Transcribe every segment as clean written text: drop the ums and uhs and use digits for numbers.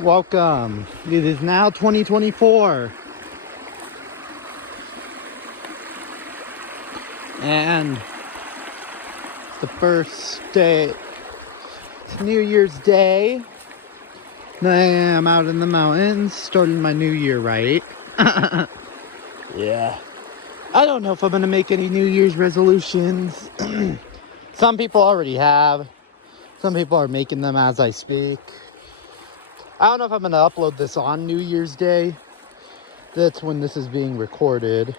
Welcome. It is now 2024. And the first day, it's New Year's Day. I am out in the mountains, starting my new year right. Yeah. I don't know if I'm going to make any New Year's resolutions. Some people already have. Some people are making them as I speak. I don't know if I'm going to upload this on New Year's Day. That's when this is being recorded.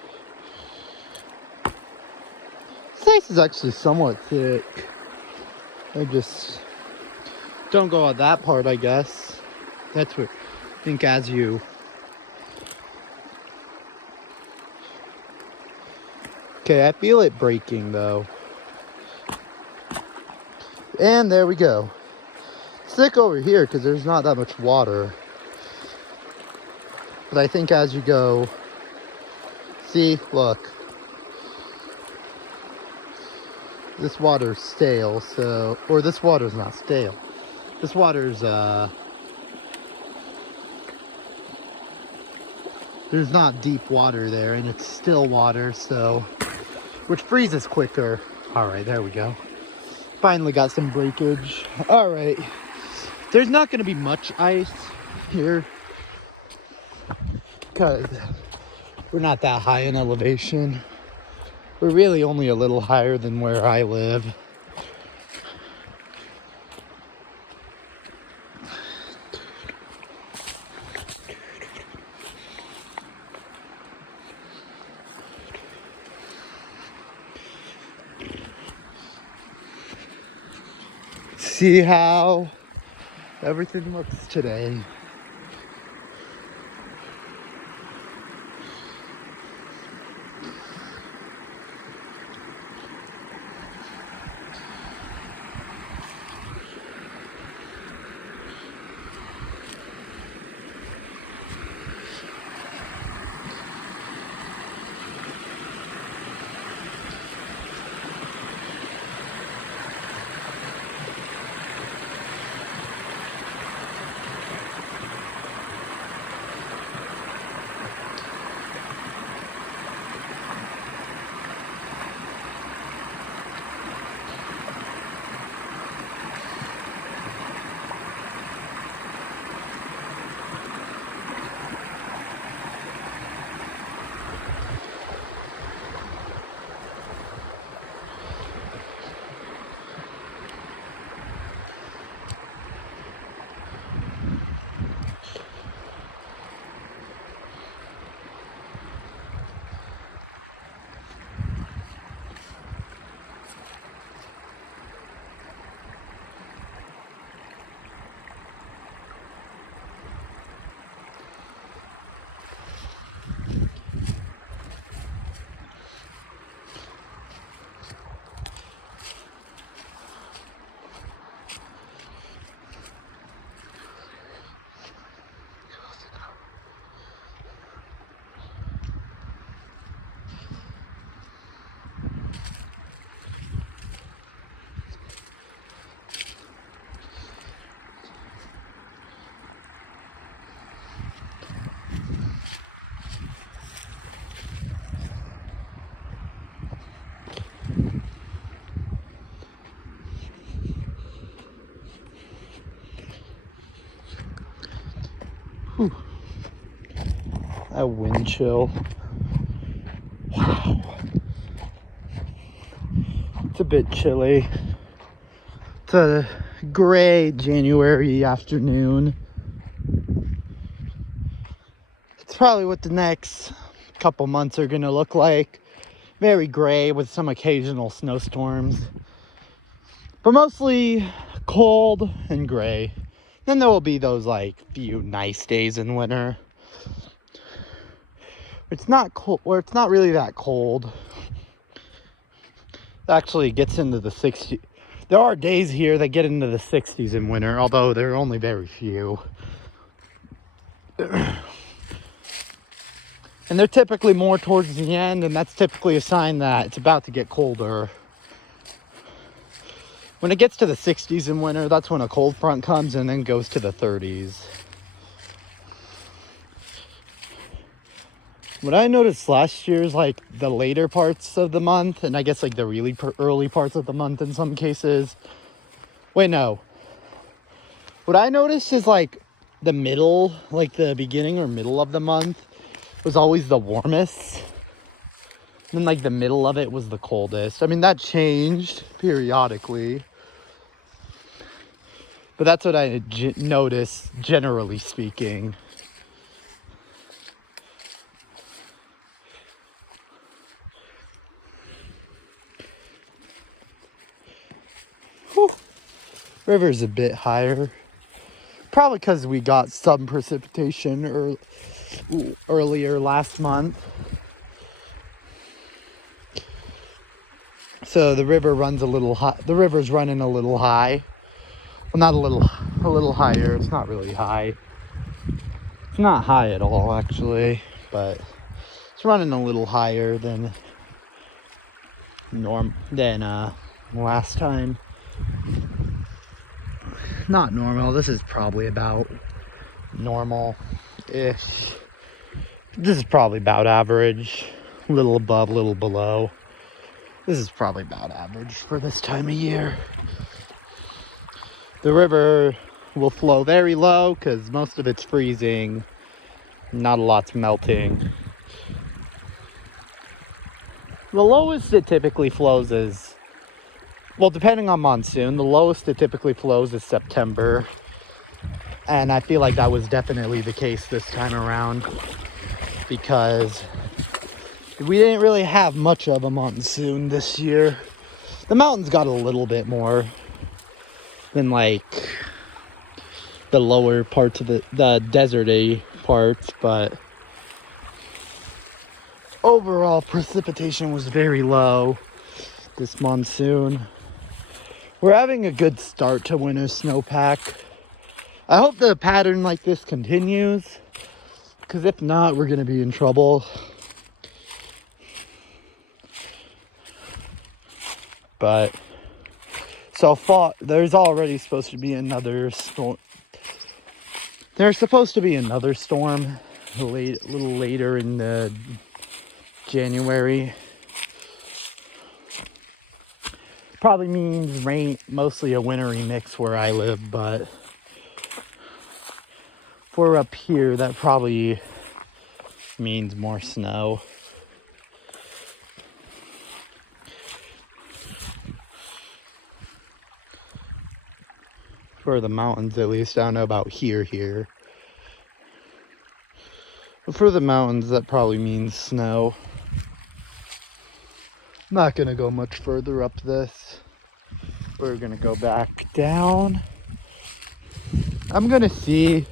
This ice is actually somewhat thick. I just don't go on that part, I guess. That's what I think as you... Okay, I feel it breaking though. And there we go. It's thick over here because there's not that much water. But I think as you go... See, look. This water's stale, so... Or this water's not stale. This water's, there's not deep water there, and it's still water, so... Which freezes quicker. Alright, there we go. Finally got some breakage. Alright. There's not going to be much ice here. Because we're not that high in elevation. We're really only a little higher than where I live. See how everything looks today. Whew. That wind chill. Wow. It's a bit chilly. It's a gray January afternoon. It's probably what the next couple months are gonna look like. Very gray with some occasional snowstorms. But mostly cold and gray. Then there will be those like few nice days in winter. It's not cold, or it's not really that cold. It actually gets into the 60s. There are days here that get into the 60s in winter, although there are only very few. And they're typically more towards the end, and that's typically a sign that it's about to get colder. When it gets to the 60s in winter, that's when a cold front comes and then goes to the 30s. What I noticed last year is like the later parts of the month, and I guess like the really early parts of the month in some cases. Wait, no. What I noticed is like the middle, like the beginning or middle of the month was always the warmest. Then like the middle of it was the coldest. I mean, that changed periodically. But that's what I noticed, generally speaking. Whew. River's a bit higher. Probably because we got some precipitation earlier last month. So the river runs a little high. The river's running a little high. Well, not a little higher. It's not really high. It's not high at all, actually, but it's running a little higher than last time. Not normal. This is probably about normal-ish. This is probably about average. A little above, a little below. This is probably about average for this time of year. The river will flow very low because most of it's freezing. Not a lot's melting. The lowest it typically flows is, well, depending on monsoon, the lowest it typically flows is September. And I feel like that was definitely the case this time around because we didn't really have much of a monsoon this year. The mountains got a little bit more than like the lower parts of the deserty parts, but overall precipitation was very low this monsoon. We're having a good start to winter snowpack. I hope the pattern like this continues, because if not, we're gonna be in trouble. But so far, there's already supposed to be another storm. There's supposed to be another storm a little later in the January. Probably means rain, mostly a wintry mix where I live, but if we're up here, that probably means more snow. For the mountains, at least. I don't know about here. But for the mountains, that probably means snow. I'm not gonna go much further up this. We're gonna go back down. I'm gonna see.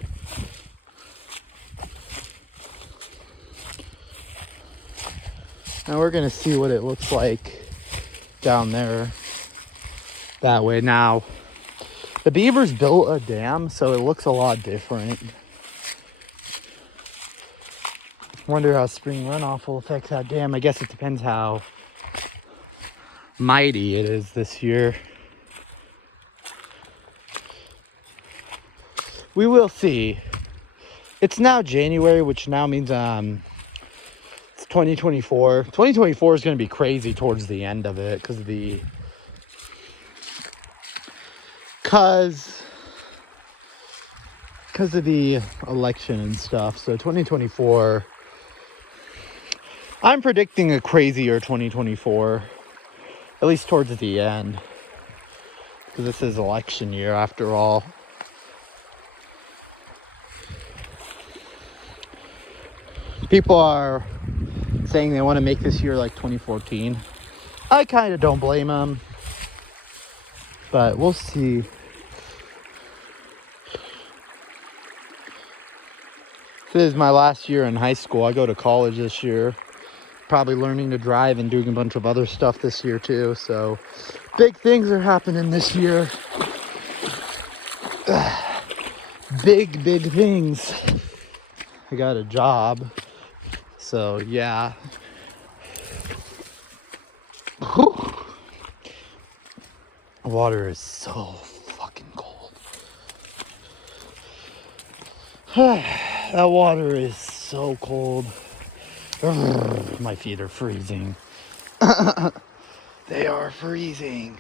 Now we're gonna see what it looks like down there. That way now. The Beavers built a dam, so it looks a lot different. Wonder how spring runoff will affect that dam. I guess it depends how mighty it is this year. We will see. It's now January, which now means it's 2024. 2024 is going to be crazy towards the end of it because of the election and stuff. So 2024, I'm predicting a crazier 2024, at least towards the end, because this is election year after all. People are saying they want to make this year like 2014. I kind of don't blame them, but we'll see. This is my last year in high school. I go to college this year. Probably learning to drive and doing a bunch of other stuff this year too. So big things are happening this year. Big things. I got a job. So yeah. Whew. Water is so fucking cold. That water is so cold. My feet are freezing. They are freezing.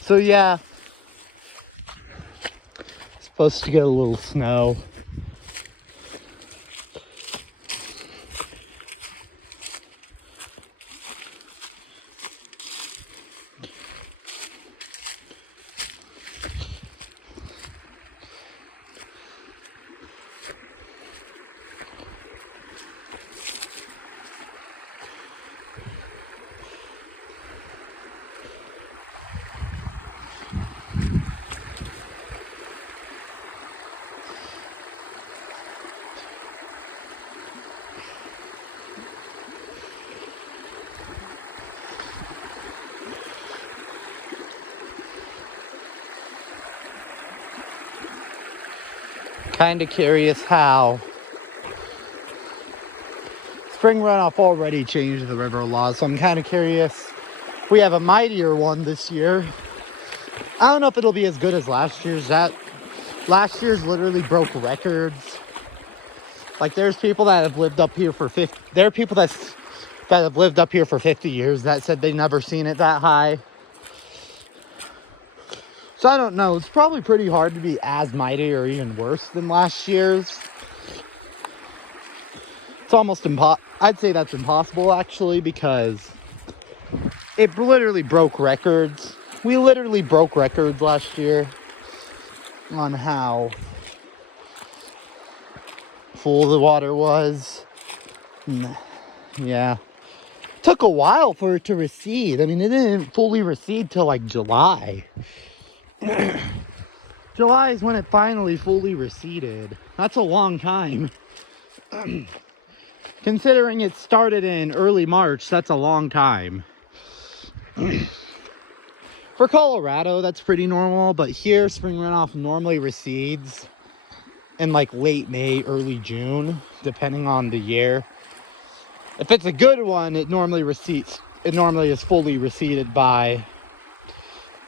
So yeah, supposed to get a little snow. Kind of curious how spring runoff already changed the river laws, so I'm kind of curious. We have a mightier one this year. I don't know if it'll be as good as last year's. Last year's literally broke records. Like, there's people that have lived up here for 50. There are people that have lived up here for 50 years that said they never seen it that high. So I don't know. It's probably pretty hard to be as mighty or even worse than last year's. It's almost I'd say that's impossible, actually, because it literally broke records. We literally broke records last year on how full the water was. Yeah. Took a while for it to recede. I mean, it didn't fully recede till like July. July is when it finally fully receded. That's a long time. Considering it started in early March, that's a long time. For Colorado, that's pretty normal, but here, spring runoff normally recedes in like late May, early June, depending on the year. If it's a good one, it normally recedes. It normally is fully receded by.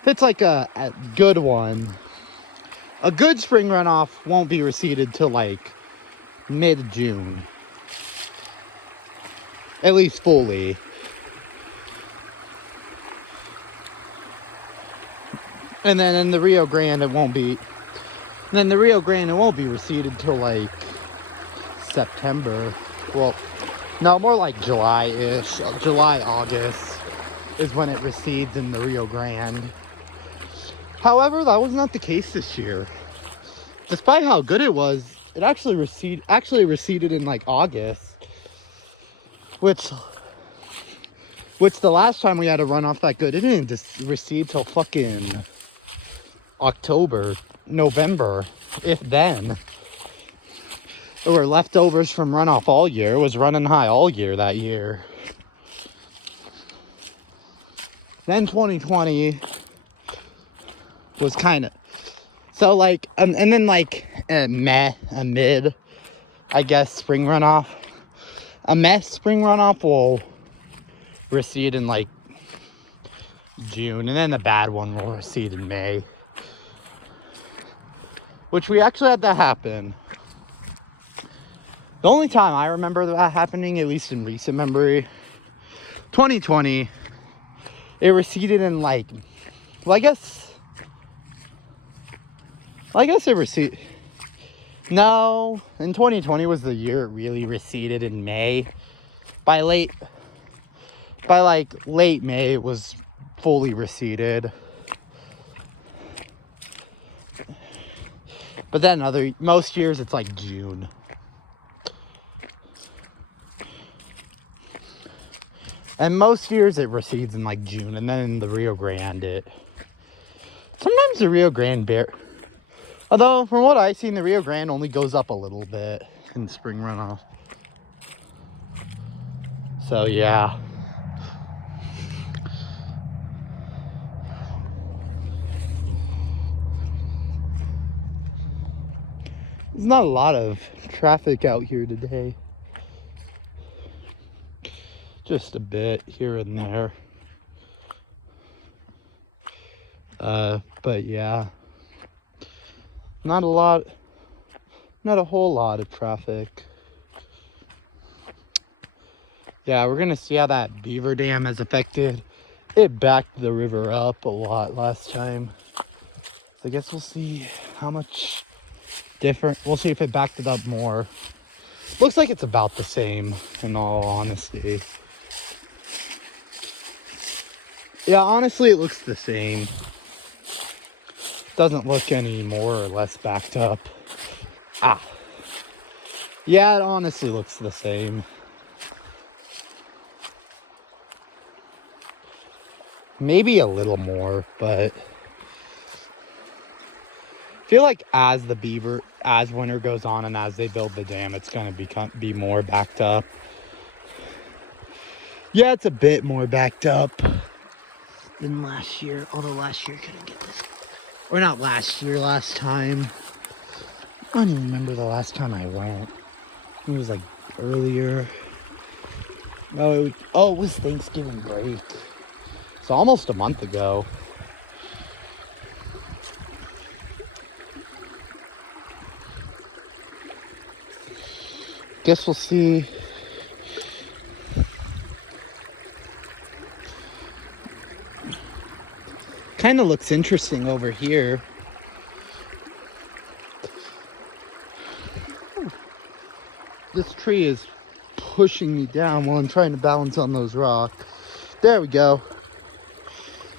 If it's like a good one, a good spring runoff won't be receded till like mid-June. At least fully. And then in the Rio Grande, it won't be. Then the Rio Grande, it won't be receded till like September. Well, no, more like July-ish. July, August is when it recedes in the Rio Grande. However, that was not the case this year. Despite how good it was, it actually receded in like August, which the last time we had a runoff that good, it didn't just recede till fucking October, November, if then. There were leftovers from runoff all year. It was running high all year that year. Then 2020 was kind of so like and then like a mid, I guess, spring runoff. A mess spring runoff will recede in like June, and then the bad one will recede in May, which we actually had that happen. The only time I remember that happening, at least in recent memory, 2020, it receded in like, well, I guess it receded. No, in 2020 was the year it really receded in May. By late May, it was fully receded. But then most years it's like June. And most years it recedes in like June, and then in the Rio Grande sometimes the Rio Grande although from what I've seen, the Rio Grande only goes up a little bit in spring runoff. So yeah. There's not a lot of traffic out here today. just a bit here and there. But yeah, not a whole lot of traffic. Yeah, we're gonna see how that beaver dam has affected. It backed the river up a lot last time. So I guess we'll see how much different. We'll see if it backed it up more. Looks like it's about the same, in all honesty. Yeah, honestly, it looks the same. Doesn't look any more or less backed up. Yeah, it honestly looks the same. Maybe a little more, but I feel like as winter goes on and as they build the dam, it's gonna be more backed up. Yeah, it's a bit more backed up than last year, although last year couldn't get this. Or not last year, last time. I don't even remember the last time I went. It was like earlier. Oh, it was Thanksgiving break. So almost a month ago. Guess we'll see. Kind of looks interesting over here. This tree is pushing me down while I'm trying to balance on those rocks. There we go.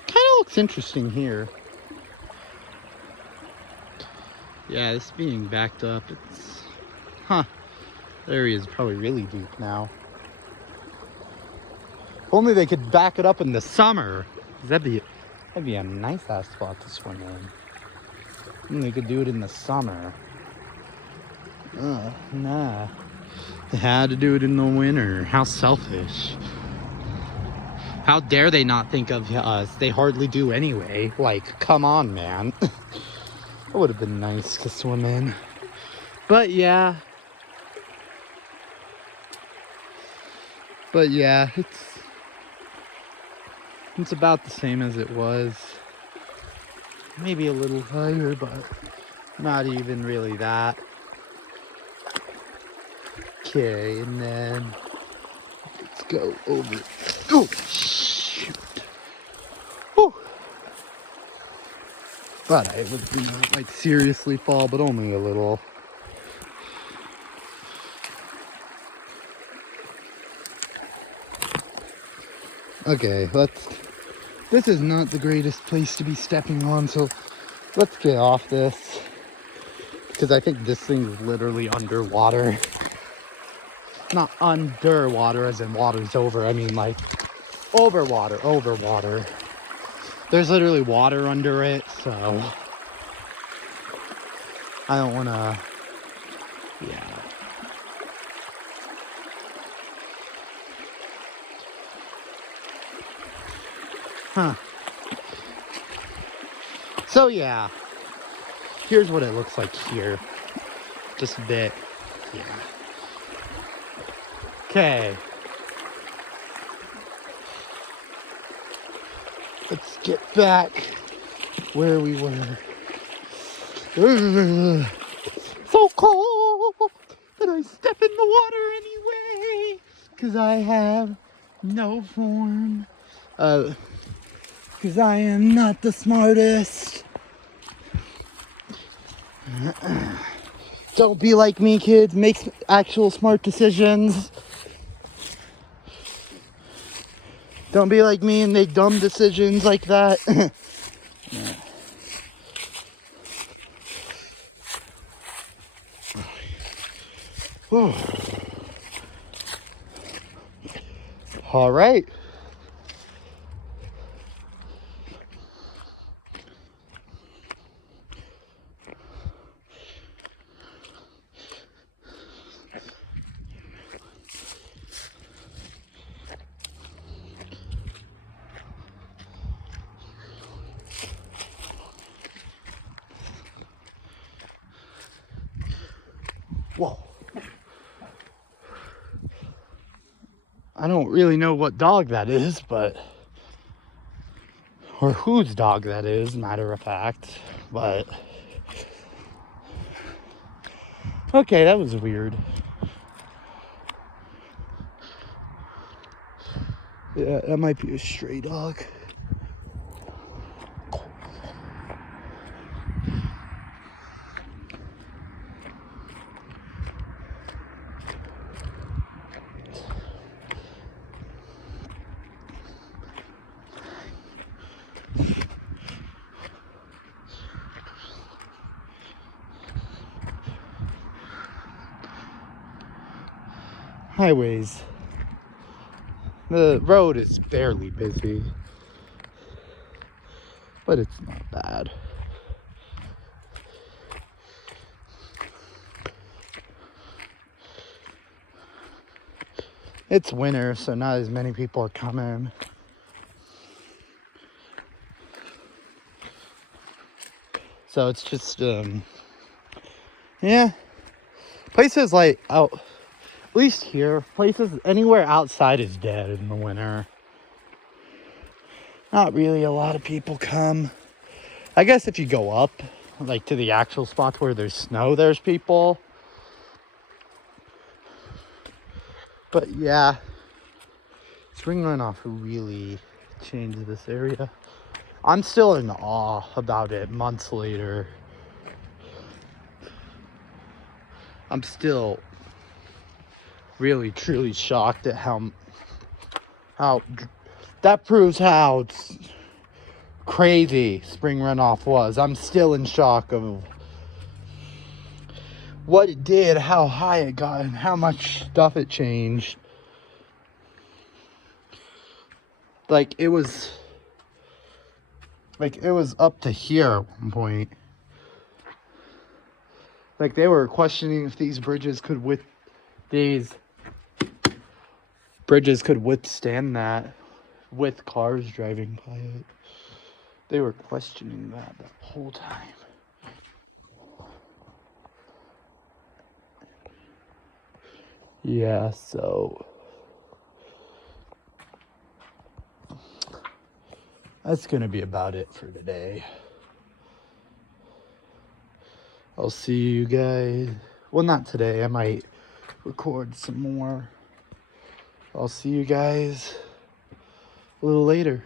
Kind of looks interesting here. Yeah, this being backed up, it's... Huh. The area is probably really deep now. If only they could back it up in the summer. That'd be a nice ass spot to swim in. And they could do it in the summer. Nah. They had to do it in the winter. How selfish. How dare they not think of us? They hardly do anyway. Like, come on, man. That would have been nice to swim in. But yeah. It's about the same as it was. Maybe a little higher, but not even really that. Okay, and then let's go over. Oh, shoot. Oh. But I would not like seriously fall, but only a little. Okay, this is not the greatest place to be stepping on, so let's get off this. Because I think this thing is literally underwater. Not underwater as in water's over, I mean like over water. There's literally water under it, so I don't wanna, yeah. Huh. So yeah, here's what it looks like here. Just a bit, yeah. Okay. Let's get back where we were. So cold that I step in the water anyway, because I have no form. Because I am not the smartest. Don't be like me, kids. Make actual smart decisions. Don't be like me and make dumb decisions like that. All right. Whoa. I don't really know what dog that is, but... or whose dog that is, matter of fact. But... okay, that was weird. Yeah, that might be a stray dog. Highways. The road is barely busy, but it's not bad. It's winter, so not as many people are coming. So it's just, yeah. Places like out, at least here, places anywhere outside is dead in the winter. Not really a lot of people come. I guess if you go up, like to the actual spots where there's snow, there's people. But yeah, spring runoff really changed this area. I'm still in awe about it months later. I'm still really truly shocked at how that proves how crazy spring runoff was. I'm still in shock of what it did, how high it got, and how much stuff it changed. Like it was up to here at one point. Like they were questioning if these bridges could withstand that with cars driving by it. They were questioning that the whole time. Yeah, so that's gonna be about it for today. I'll see you guys. Well, not today. I might record some more. I'll see you guys a little later.